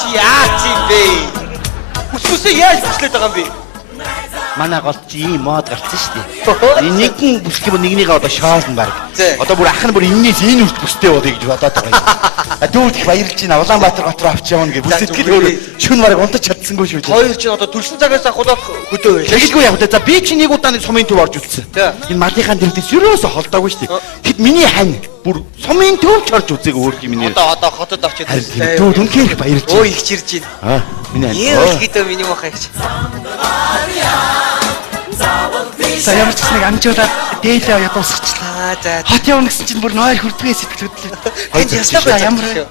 чи яач юм бэ? Бүсгүйсээ яаж бүслээд байгаа юм бэ? Манай голч ийм мод гарцсан шүү дээ. Нэгэн бүсгүй бүр нэгнийгээ одоо шоолно баг. Одоо бүр ах нь бүр энэс энэ үрт бүстэй болъё гэж бодоод байгаа юм. Дүүд их баярлж байна. Улаанбаатар гот руу авч явна гэж. Бүс сэтгэл өөр шүн бараг унтаж чадсангүй шүү дээ. Хоёр чинь одоо төрсөн цагаас ахуулаад хөдөө байл. Тэгэхгүй яг одоо за би чи нэг удаа сумын төв орж үзсэн. Энэ мадынхаа дэрдээс юусоо холдоогүй шүү дээ. Тэгэд миний хань бүр сумын төвч орж үзээг өөр юм нэр. Одоо хотод очиж үзсэн. Дүүд үнхээр баярлж байна. Өө их чирж байна. Миний хань. Ийм хэдэ миний махаа их. За ямар ч нэг амжуулаад дээлээ оё дуусгачлаа. За. Хот явна гэсэн чинь бүр нойр хүрдгээ сэтгэл хөдлөө. Энд ястаа ямар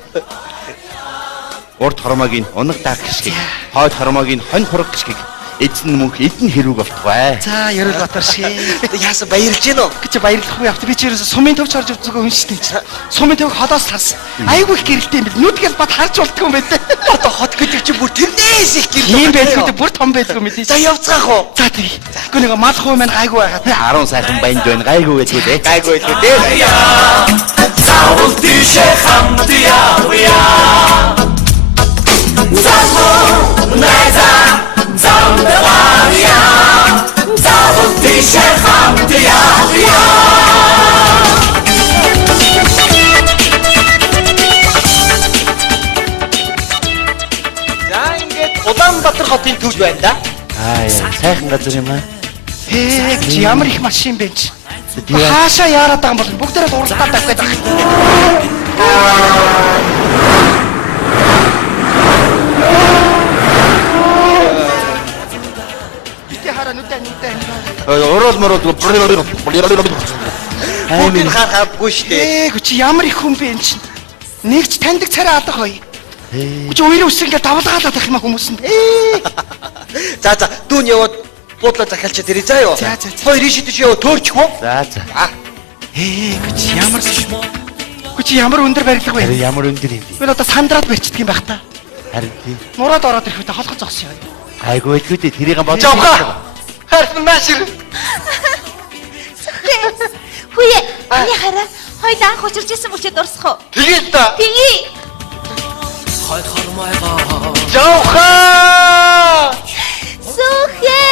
урд хормогийн унаг даах гიშгийг, хойд хормогийн хонь хураг гიშгийг эзэн мөнх эдэн хэрүүг автгай. За Ерөөл Батар шээ. Яасан баярлж гин үү? Гэж баярлахгүй явт. Би ч ерөөсө сумын төвч орж үзээгөө хүн шүү дээ. Сумын төв ходоос харсан. Айгүй их гэрэлтэй юм бэл. Нүдгээс бат харж болтгүй юм байна. Одоо хот гэдэг чинь бүр тэрнээс их гэрэл. Ийм байлгүй бүр том байлгүй мэдээ. За явцгаах уу? За тий. Гэхдээ нэг мал хуу маань гайгүй байгаа тий. 10 сайхан банд байна. Гайгүй байлгүй дээ. Гайгүй байлгүй дээ. Заавал тийшээ хамт явъя. Заавал найзаа замдавая. Заавал тийшээ хамт явъя. За ингээд Улаанбаатар хотын төвд байна да. Сайхан газар юм аа. Чи ямар их машин бэ чи? Хаашаа яарад байгаа юм бол бүгдээрээ уралдаад тавьгаад байгаа. Орол морол Бүгд хаагүй шүү дээ. Чи ямар их хүн бэ энэ чинь? Нэг ч таньдаг царай алдах гоё. Чи уяр ус ингээд давлгаалаад байх юм хүмүүс нь. За дүүн яваад буудлаа захиалчаад ирээ заа юу. Хоёр ишид тийш яваа төөрчихвөө. За. Чи ямар өндөр барилга вэ? Ямар өндөр юм бэ? Би одоо сандраад барьчихдаг юм байх та. Харин тий. Мураад ороод ирэхдээ холхоц зогсоо юм. Айгүй байлгүй дээ. Тэрийг бодож Жавха. Харин машин. Хүүе, ани хараа. Хоёул анх учирч исэн бүчээ дурсах уу? Тэгээд та. Тэгье. Хой хормойгоо. Жавха. Сүхэ.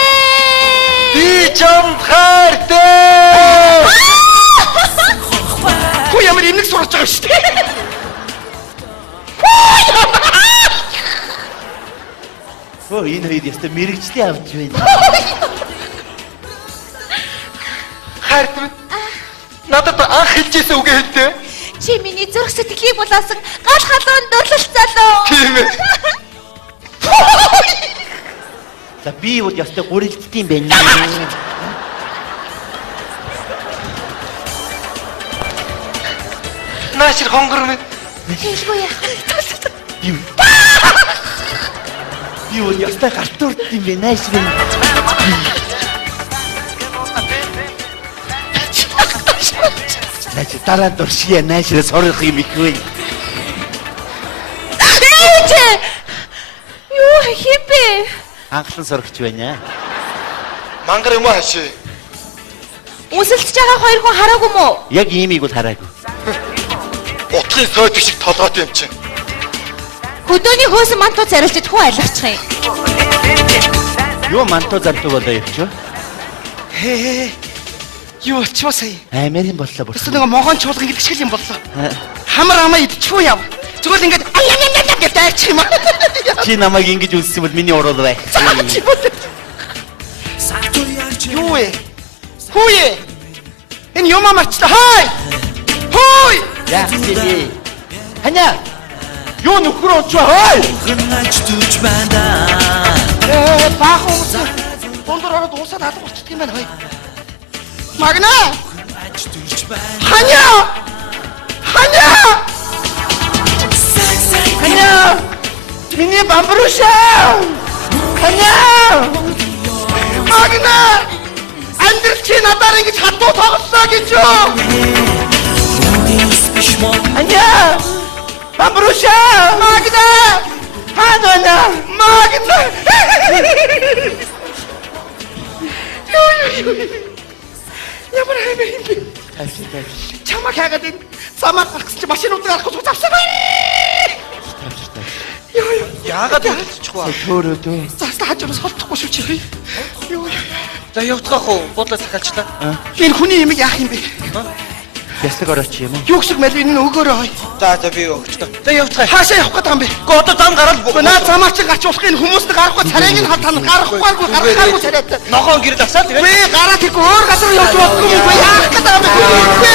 Би чам хайртай. Хүү ямар имлэг сурч байгаа шүү дээ. Оо энэ хоёр яста мэрэгчтэй авч байна. Хайртай. Надад анх хэлжсэн үгээ хэлдэг. Чи миний зүрх сэтгэлийг булаасан гал халуун дурлалцаалаа. Тийм ээ. За би бол яста гурилдтiin байна. Наашир хонгор минь. Хэлгүй яах. Би бол яста гарт урдтiin байна. Наашир. Наашир дараа дуршия наашир сорох юм ихгүй. Юу хипэ? Анхлан сорогч байна. Мангар юм уу хаши? Үсэлтж байгаа хоёр хүн хараагүй мүү? Яг иймийг бол хараагүй. Утгын сойд шиг толгойд юм чинь. Хөдөөний хөөсөн мантуу царилчид хүн айлгачих юм. Юу мантуу зантуу болоо явчих. Юу болчихвоо сая? Амар юм боллоо бүр. Эсвэл нэг могоон чуулган гэдэг шиг юм боллоо. Хамар амаа идчихвөө яв. Зүгээр ингээд гэдэг дайрчих юм аа. Чи намайг ингэж үлссэн бол миний урал бай. Юу вэ? Хүүе. Энэ юм амарчлаа. Хай! Хөөй! Яах вэ? Ханя. Юу нөхөр очоо хай! Гэнэж түч байна. Баах уус. Бондор ороод уусаад алга болчихдаг юм байна хой. Магна! Ханя! Ханя! Ханя! Миний бамбруша! Ханя! Магна! Андрей чи надаар ингэж хатуу тоглосноо гэж юу? Ханя! Бамбруша! Магна! Ханана! Магна! Ямар хэмээр юм бэ? Чамаа хаагаад энэ замаар гарах гэж машин удаа гарах гэж завсаа. яагаад үлдчихваа? Төөрөө дөө. Заастаа хажуураас холдохгүй шүү чи. Йоо. За явцгаах уу? Буудлаа захиалчлаа. Энэ хүний юм яах юм бэ? Яслаг орооч юм уу? Юу гэсэн мэл энэ өгөөрэй хой. За би өгчтэй. За явцгаая. Хаашаа явах гэдэг юм бэ? Гэхдээ одоо зам гараад Наа замаа чи гарч болох энэ хүмүүст гарахгүй царайг нь хатана гарахгүй царайд. ногоон гэрэл асаа тэгээд. Би гараад ирэхгүй өөр газар явж бодгүй юм бэ? Яах гэдэг юм бэ?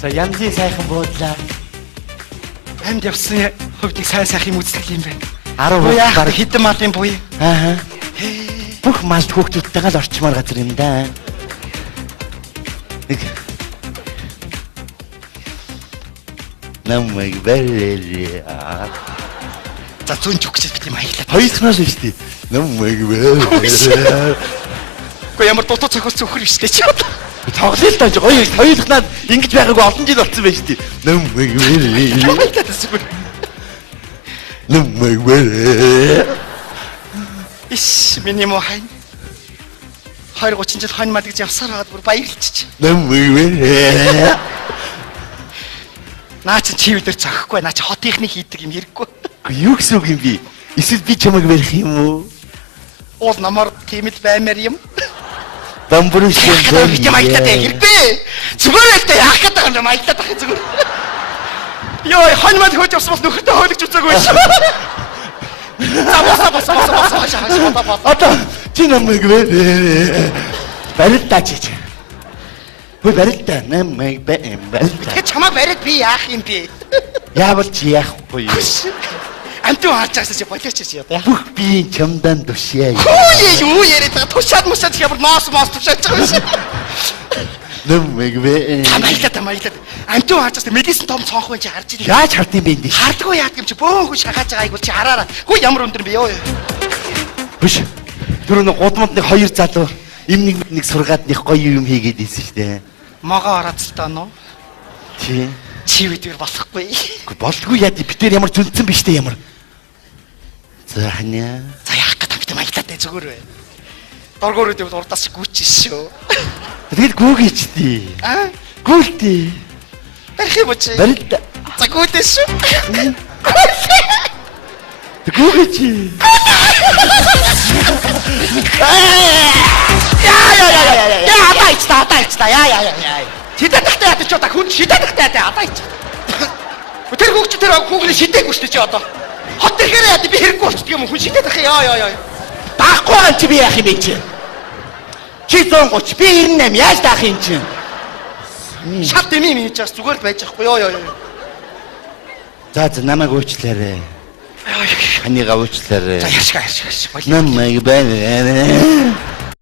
За янзын сайхан буудлаа. Амьд явсан хөвдийг сайн сайхан юм үздэг юм байна. 10 Яах баг. хитэн малын буй. Аа. Бүх мал хүүхдүүдтэйгээ л орчмоор газар юм да. Нэг намайг бэлээ. За зүүн зүг гэж бит юм аяглаа. Хоёрснаас л шүү дээ. Намайг бэлээ. Гэхдээ ямар дутуу цохол цөхөр биш дээ чи. Тоглоё л тааж гоё хоёулахнаад ингэж байгаагүй олон жил болсон байж тээ. Намайг бэлээ. Аяглаа зүгээр. Намайг бэлээ. Иш миний муу хайн. 20-30 жил хань мад гэж явсаар хагаад бүр баярлчих. Намайг бэлээ. Наа чи чив дээр зохихгүй наа чи хотынхны хийдэг юм хэрэггүй. Юу гэсэн үг юм бэ? Эсвэл би чамайг барих юм уу? Уул намар тийм л баймаар юм. Бамбурын Бид юм аяглаад хэрэггүй. Зүгээр л дээ яах гэдэг юм аяглаад байх зүгээр. Йоо хань мад хөөж явсан бас нөхөдөө хойлогч үзээгүй шүү. Бас. Одоо чи намайг барилдаа чи. Хөөе барилдаа намайг барилдаа. Тэг чамаа бариад би яах юм бэ? Яавал чи яахгүй юу? Антуу хаачихсан чи болооч чи яа. Бүх би чамдан тушьяа. Хөөе юу яриад байгаа тушаад мушаад ямар ноос тушаад байгаа шүү. Намайг Тамаглаад. Антуу хаачихсан медицин том цонх байж харж ирээ. яаж хард юм бэ энэ? Хардгүй яах юм чи бөөн хүн шахаж байгаа айгуул чи хараараа. Хөө ямар өндөр бэ ёо. Биш. Тэр нэг гудамд нэг хоёр залуу им нэг сургаад нэг гоё юм хийгээд ийсэн шүү дээ. Могоо ороод л таа нөө. Чи Чивэдэр болохгүй. болдгүй яа би тэр ямар зүнцэн биш дээ ямар. За ханя. За яах гэдэг юм бэ маягтаа дээ зүгээр бай. Доргоор өдөө урдаас гүйчих шүү. Тэгэл гүүгээч дээ. Аа? Гүйлтээ. Барих юм уу чи? Барилдаа. За гүйдээ шүү. Гүүгээч. Яа атайч. Яа. Шидэт тахтай ядаж чоо та хүн шидэт тахтай атайч. Тэр хүүхч тэр хүүхний шидээгүй шүү дээ чи одоо. Хот ихээр яа би хэрэггүй болчихдөг юм хүн шидэт тах яа. Даахгүй юм чи би яах юм бэ чи? Чи 130 би 98 яаж даах юм чи? Шал дэмий минь чаас зүгээр л байж ахгүй ёо. За намайг уучлаарай. Ханийгаа уучлаарай. За яшгаа. Намайг байна.